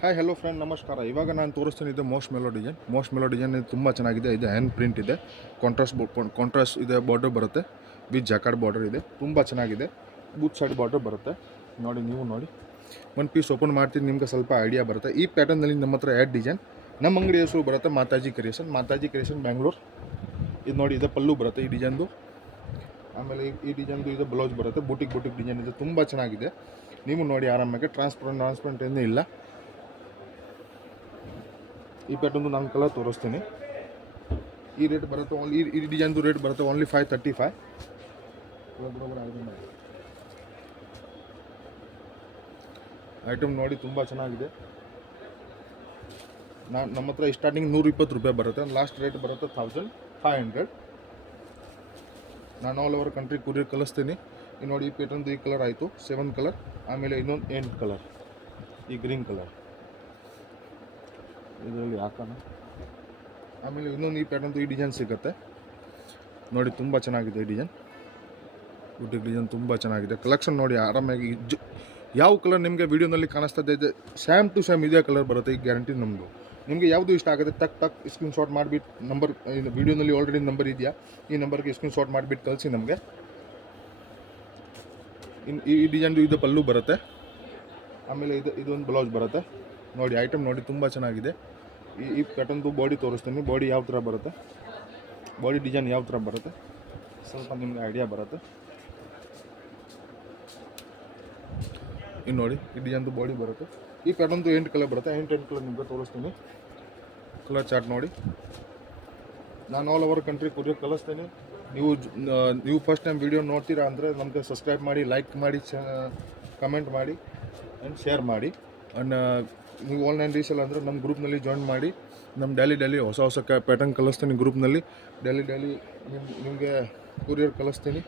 Hi hello friend ನಮಸ್ಕಾರ. ಇವಾಗ ನಾನು ತೋರಿಸ್ತೀನಿ ಇದು ಮೋಸ್ಟ್ ಮೆಲೋ ಡಿಸೈನ್ ಇದು ತುಂಬ ಚೆನ್ನಾಗಿದೆ. ಇದು ಹ್ಯಾಂಡ್ ಪ್ರಿಂಟ್ ಇದೆ, ಕಾಂಟ್ರಾಸ್ಟ್ ಇದೆ, ಬಾರ್ಡರ್ ಬರುತ್ತೆ, ವಿತ್ ಜಾಕಾರ್ಡ್ ಬಾರ್ಡರ್ ಇದೆ, ತುಂಬ ಚೆನ್ನಾಗಿದೆ. ಬೂತ್ ಸೈಡ್ ಬಾರ್ಡರ್ ಬರುತ್ತೆ. ನೋಡಿ, ನೀವು ನೋಡಿ, ಒಂದು ಪೀಸ್ ಓಪನ್ ಮಾಡ್ತೀನಿ, ನಿಮ್ಗೆ ಸ್ವಲ್ಪ ಐಡಿಯಾ ಬರುತ್ತೆ. ಈ ಪ್ಯಾಟರ್ನಲ್ಲಿ ನಮ್ಮ ಹತ್ರ ಆ್ಯಡ್ ಡಿಸೈನ್. ನಮ್ಮ ಅಂಗಡಿ ಹೆಸರು ಬರುತ್ತೆ ಮಾತಾಜಿ ಕ್ರಿಯೇಷನ್ ಬ್ಯಾಂಗ್ಳೂರ್. ಇದು ನೋಡಿ, ಇದು ಪಲ್ಲು ಬರುತ್ತೆ ಈ ಡಿಸೈನ್ದು. ಆಮೇಲೆ ಈ ಡಿಸೈನ್ದು ಇದು ಬ್ಲೌಸ್ ಬರುತ್ತೆ. ಬೂಟಿಕ್ ಡಿಸೈನ್ ಇದೆ, ತುಂಬ ಚೆನ್ನಾಗಿದೆ. ನೀವು ನೋಡಿ ಆರಾಮಾಗಿ. ಟ್ರಾನ್ಸ್ಪರೆಂಟ್ ಏನೂ ಇಲ್ಲ. ಈ ಪ್ಯಾಟರ್ನು ನಾನು ಕಲರ್ ತೋರಿಸ್ತೀನಿ. ಈ ರೇಟ್ ಬರುತ್ತೆ ಓನ್ಲಿ, ಈ ಡಿಸೈನ್ದು ರೇಟ್ ಬರುತ್ತೆ ಓನ್ಲಿ 535. ಐಟಮ್ ನೋಡಿ ತುಂಬ ಚೆನ್ನಾಗಿದೆ. ನಮ್ಮ ಹತ್ರ ಸ್ಟಾರ್ಟಿಂಗ್ 120 ರೂಪಾಯಿ ಬರುತ್ತೆ. ಲಾಸ್ಟ್ ರೇಟ್ ಬರುತ್ತೆ 1500. ನಾನು ಆಲ್ ಓವರ್ ಕಂಟ್ರಿ ಕೊರಿಯರ್ ಕಳಿಸ್ತೀನಿ. ಈ ನೋಡಿ, ಈ ಪ್ಯಾಟರ್ನ್ದು ಈ ಕಲರ್ ಆಯಿತು, 7 ಕಲರ್. ಆಮೇಲೆ ಇನ್ನೊಂದು 8 ಕಲರ್, ಈ ಗ್ರೀನ್ ಕಲರ್ ಇದರಲ್ಲಿ ಹಾಕೋಣ. ಆಮೇಲೆ ಇನ್ನೊಂದು ಈ ಪ್ಯಾಟರ್ನ್ದು ಈ ಡಿಸೈನ್ ಸಿಗುತ್ತೆ ನೋಡಿ, ತುಂಬ ಚೆನ್ನಾಗಿದೆ. ಈ ಬುಟಿಕ್ ಡಿಸೈನ್ ತುಂಬ ಚೆನ್ನಾಗಿದೆ. ಕಲೆಕ್ಷನ್ ನೋಡಿ ಆರಾಮಾಗಿ. ಯಾವ ಕಲರ್ ನಿಮಗೆ ವೀಡಿಯೋನಲ್ಲಿ ಕಾಣಿಸ್ತದೆ ಇದೆ, ಸೇಮ್ ಟು ಸೇಮ್ ಇದೇ ಕಲರ್ ಬರುತ್ತೆ, ಈ ಗ್ಯಾರಂಟಿ ನಮ್ಮದು. ನಿಮಗೆ ಯಾವುದು ಇಷ್ಟ ಆಗುತ್ತೆ ಟಕ್ ಸ್ಕ್ರೀನ್ಶಾಟ್ ಮಾಡಿಬಿಟ್ಟು, ನಂಬರ್ ವೀಡಿಯೋನಲ್ಲಿ ಆಲ್ರೆಡಿ ನಂಬರ್ ಇದೆಯಾ, ಈ ನಂಬರ್ಗೆ ಸ್ಕ್ರೀನ್ಶಾಟ್ ಮಾಡಿಬಿಟ್ಟು ಕಳಿಸಿ ನಮಗೆ. ಈ ಡಿಸೈನ್ದು ಇದು ಪಲ್ಲು ಬರುತ್ತೆ. ಆಮೇಲೆ ಇದೊಂದು ಬ್ಲೌಸ್ ಬರುತ್ತೆ. ನೋಡಿ, ಐಟಮ್ ನೋಡಿ ತುಂಬ ಚೆನ್ನಾಗಿದೆ. ಈ ಪ್ಯಾಟರ್ನ್ದು ಬಾಡಿ ತೋರಿಸ್ತೀನಿ. ಬಾಡಿ ಯಾವ ಥರ ಬರುತ್ತೆ, ಬಾಡಿ ಡಿಸೈನ್ ಯಾವ ಥರ ಬರುತ್ತೆ, ಸ್ವಲ್ಪ ನಿಮಗೆ ಐಡಿಯಾ ಬರುತ್ತೆ. ಇನ್ನು ನೋಡಿ, ಈ ಡಿಸೈನ್ದು ಬಾಡಿ ಬರುತ್ತೆ. ಈ ಪ್ಯಾಟರ್ನ್ದು 8 ಕಲರ್ ಬರುತ್ತೆ. 8 ಕಲರ್ ನಿಮಗೆ ತೋರಿಸ್ತೀನಿ. ಕಲರ್ ಚಾರ್ಟ್ ನೋಡಿ. ನಾನು ಆಲ್ ಓವರ್ ಕಂಟ್ರಿ ಕೊರಿಯರ್ ಕಳಿಸ್ತೀನಿ. ನೀವು ಫಸ್ಟ್ ಟೈಮ್ ವೀಡಿಯೋ ನೋಡ್ತೀರಾ ಅಂದರೆ ನಮಗೆ ಸಬ್ಸ್ಕ್ರೈಬ್ ಮಾಡಿ, ಲೈಕ್ ಮಾಡಿ, ಕಮೆಂಟ್ ಮಾಡಿ ಆ್ಯಂಡ್ ಶೇರ್ ಮಾಡಿ. ಆ್ಯಂಡ್ ನೀವು ಆನ್ಲೈನ್ ರೀಸೇಲ್ ಅಂದರೆ ನಮ್ಮ ಗ್ರೂಪ್ನಲ್ಲಿ ಜಾಯಿನ್ ಮಾಡಿ. ನಮ್ಮ ಡೈಲಿ ಹೊಸ ಪ್ಯಾಟರ್ನ್ ಕಳಿಸ್ತೀನಿ ಗ್ರೂಪ್ನಲ್ಲಿ. ಡೈಲಿ ನಿಮಗೆ ಕೊರಿಯರ್ ಕಳಿಸ್ತೀನಿ.